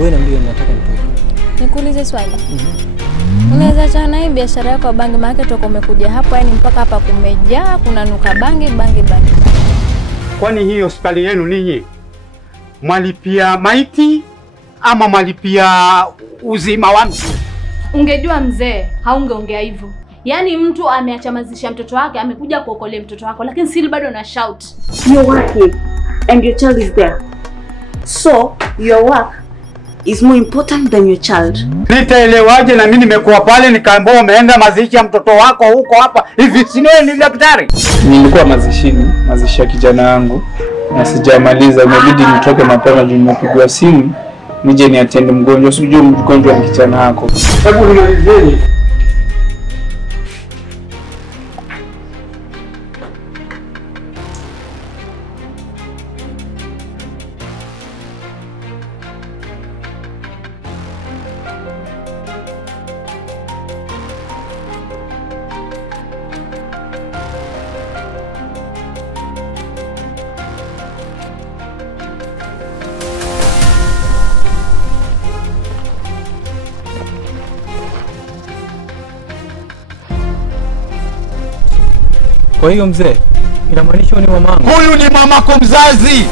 Wewe niambie unataka nitoke. Nikuulize swali. Unaweza achana hii biashara yako ya bangi maana toka umekuja hapa yani mpaka hapa kumejaa kuna nuka bangi. Kwani hii hospitali yenu ninyi mwalipia maiti ama mwalipia uzima wa mtu? Ungejua mzee, haungeongea hivyo. Yaani mtu ameachamazisha mtoto wake, amekuja kuokolea mtoto wako, lakini still bado na shout. You're working and your child is there. So, your work is more important than your child. Nitaelewaje na mimi nimekuwa pale nikaambiwa umeenda mazishi ya mtoto wako huko hapa. Hivi si ni daktari? Nilikuwa mazishi ya kijana wangu na sijamaliza, imebidi nitoke mapema juu nimepigwa simu nije niatende mgonjwa. Sijui mgonjwa ni kijana wako. Hebu nimalizeni. Kwa hiyo mzee, inamaanisha ni mamangu. Huyu ni mamako mzazi.